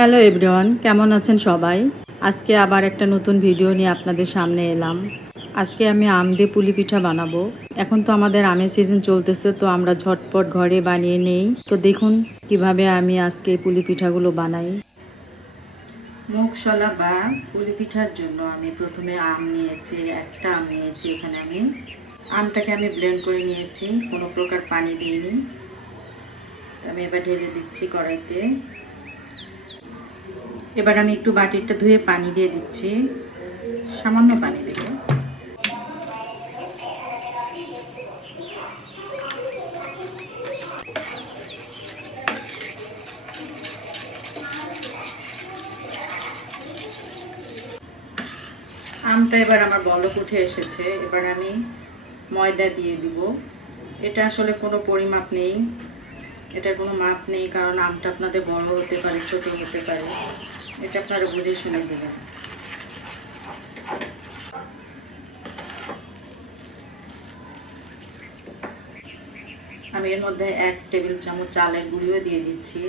Hello everyone, কেমন আছেন সবাই? আজকে আবার একটা নতুন ভিডিও নিয়ে আপনাদের সামনে এলাম। আজকে আমি আম দিয়ে পুলি পিঠা বানাবো। এখন তো আমাদের আমের সিজন চলতেছে, তো আমরা ঝটপট ঘরে বানিয়ে নেই। তো দেখুন কিভাবে আমি আজকে পুলি পিঠাগুলো বানাই। মুগশলা বা পুলি পিঠার জন্য আমি প্রথমে আম নিয়েছি, একটা আম নিয়েছি। এখানে আমি আমটাকে ব্লেন্ড করে নিয়েছি, কোনো প্রকার পানি দিইনি। আমি এবার ঢেলে দিচ্ছি কড়াইতে। এবার আমি একটু বাটিটা ধুয়ে পানি দিয়ে দিচ্ছি, সামান্য পানি দেব। আমটা এবার আমার বলক উঠে এসেছে। এবার আমি ময়দা দিয়ে দিব। এটা আসলে কোনো পরিমাপ নেই, এটার কোনো মাপ নেই, কারণ আমটা আপনাদের বড় হতে পারে, ছোট হতে পারে। এটা আপনারা বুঝে শুনে দেবেন। আমি এর মধ্যে 1 টেবিল চামচ চালের গুঁড়িও দিয়ে দিচ্ছি।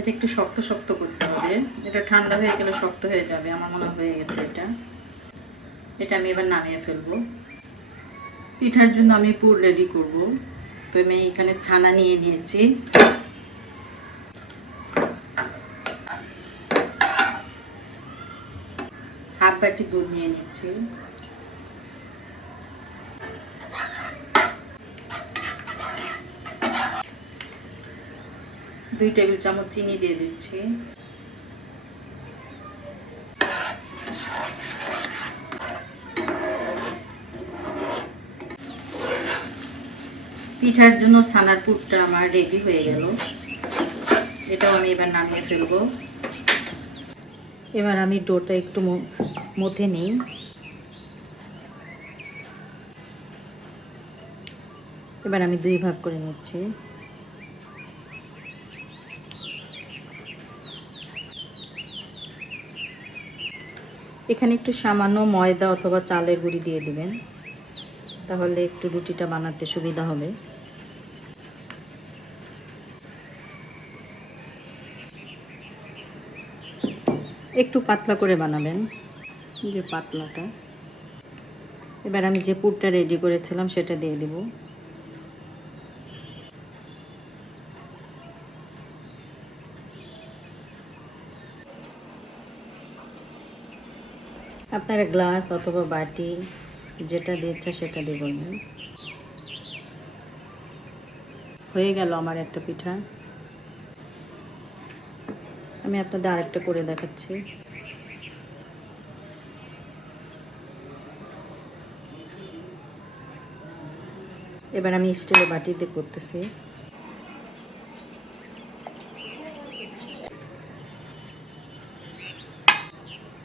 এটা একটু শক্ত শক্ত করতে হবে, এটা ঠান্ডা হয়ে গেলে শক্ত হয়ে যাবে। আমার মনে হয়ে গেছে এটা আমি এবার নামিয়ে ফেলবো। পিঠার জন্য আমি পুর রেডি করব। তো আমি এখানে ছানা নিয়ে নিয়েছি, হাফ বাটি দুধ নিয়ে নিচ্ছি, দুই টেবিল চামচ চিনি দিয়ে দিচ্ছি, পিঠার জন্য ছানার পুরটা আমার রেডি হয়ে গেল। এটাও আমি এবার নামিয়ে ফেলবো। এবার আমি ডোটা একটু মথে নিই। এবার আমি 2 ভাগ করে নিচ্ছি। এখানে একটু সামান্য ময়দা অথবা চালের গুঁড়ি দিয়ে দিবেন, তাহলে একটু রুটিটা বানাতে সুবিধা হবে। একটু পাতলা করে বানাবেন, যে পাতলাটা। এবার আমি যে পুরটা রেডি করেছিলাম সেটা দিয়ে দেব। আপনারা গ্লাস অথবা বাটি যেটা দিয়ে ইচ্ছা সেটা দিয়ে করবেন। হয়ে গেল আমার একটা পিঠা। আমি আপনাদের আরেকটা করে দেখাচ্ছি। এবার আমি স্টিলের বাটিতে করতেছি।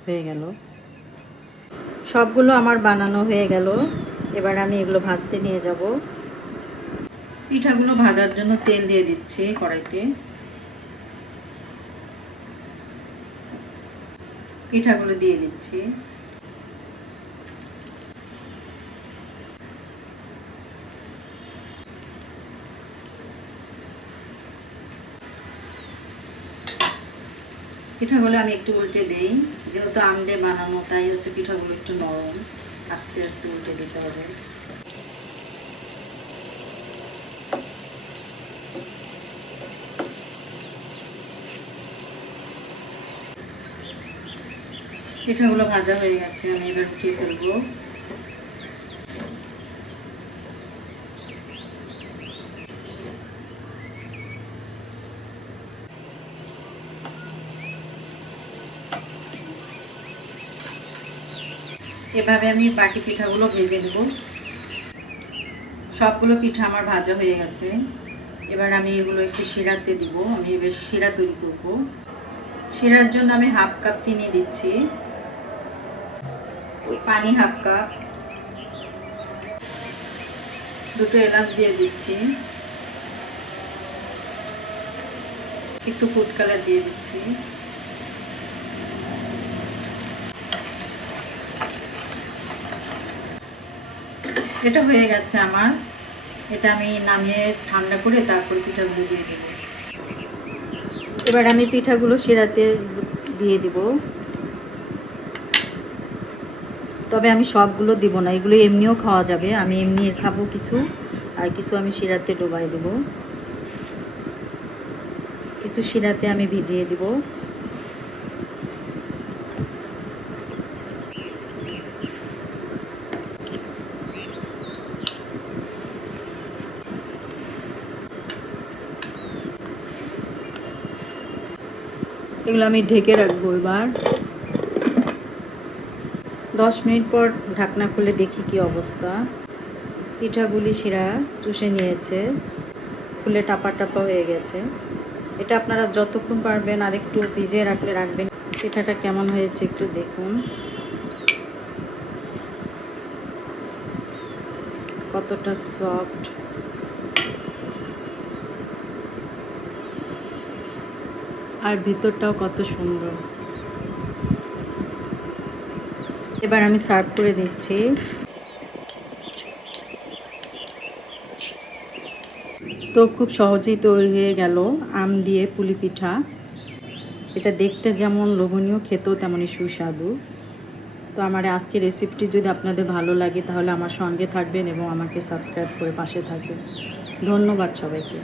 হয়ে গেল, সবগুলো আমার বানানো হয়ে গেল। এবার আমি এগুলো ভাজতে নিয়ে যাব। পিঠাগুলো ভাজার জন্য তেল দিয়ে দিচ্ছি কড়াইতে। পিঠাগুলো দিয়ে দিচ্ছি। পিঠাগুলো আমি একটু উল্টে দিই, যেহেতু আম দিয়ে বানানো, তাই হচ্ছে পিঠাগুলো একটু নরম, আস্তে আস্তে উল্টে দিতে হবে। পিঠাগুলো ভাজা হয়ে গেছে, আমি এবার উঠিয়ে ফেলবো। এভাবে আমি বাকি পিঠাগুলো ভেজে নেব। সবগুলো পিঠা আমার ভাজা হয়ে গেছে। এবার আমি এগুলো একটু শিরাতে দিব। আমি বেশ শিরা তৈরি করব। শিরার জন্য আমি হাফ কাপ চিনি দিচ্ছি, পানি হাফ কাপ, 2টো এলাচ দিয়ে দিচ্ছি, একটু ফুড কালার দিয়ে দিচ্ছি, এটা হয়ে গেছে আমার। এটা আমি নামিয়ে ঠান্ডা করে তারপর পিঠাগুলো দিয়ে দেব। এবার আমি পিঠাগুলো শিরাতে দিয়ে দিব। তবে আমি সবগুলো দিব না, এগুলো এমনিও খাওয়া যাবে। আমি এমনি খাবো কিছু, আর কিছু আমি শিরাতে ডোবাই দেব, কিছু শিরাতে আমি ভিজিয়ে দিব। এগুলো আমি ঢেকে রাখবো। এবার 10 মিনিট পর ঢাকনা খুলে দেখি কি অবস্থা। পিঠাগুলি শিরা চুষে নিয়েছে, ফুলে টাপা টাপা হয়ে গেছে। এটা আপনারা যতক্ষণ পারবেন আর একটু ভিজিয়ে রাখলে রাখবেন। পিঠাটা কেমন হয়েছে একটু দেখুন, কতটা সফট। আর ভিতরটাও কত সুন্দর। এবার আমি সার্ভ করে দিচ্ছি। তো খুব সহজেই তৈরি হয়ে গেল আম দিয়ে পুলি পিঠা। এটা দেখতে যেমন লোভনীয়, খেতেও তেমনই সুস্বাদু। তো আমার আজকের রেসিপিটি যদি আপনাদের ভালো লাগে তাহলে আমার সঙ্গে থাকবেন এবং আমাকে সাবস্ক্রাইব করে পাশে থাকবেন। ধন্যবাদ সবাইকে।